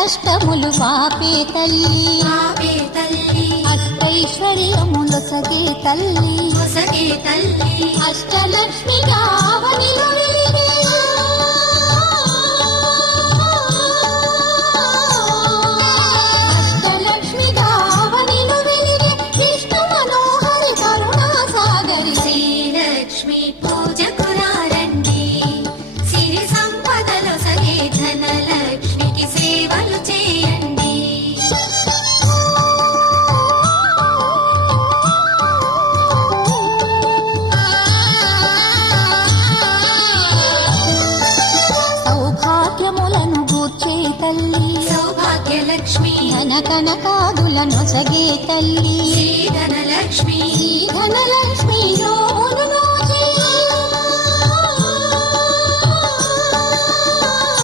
కష్టములు పాపే తల్లి అష్టైశ్వర్యములొసగే తల్లి అష్టలక్ష్మి కావనిలో వెలిగే అష్టలక్ష్మి కావనిలో వెలిగే విష్ణు మనోహరి కరుణా సాగరి శ్రీలక్ష్మి పూజకురారండి సిరి సంపదలొసగే ధనలక్ష్మికి సేవలు చేయండి. సౌభాగ్యములను గూర్చే తల్లి సౌభాగ్యలక్ష్మి ధన కనకాదులను సగే తల్లి శ్రీ ధనలక్ష్మి ధనలక్ష్మి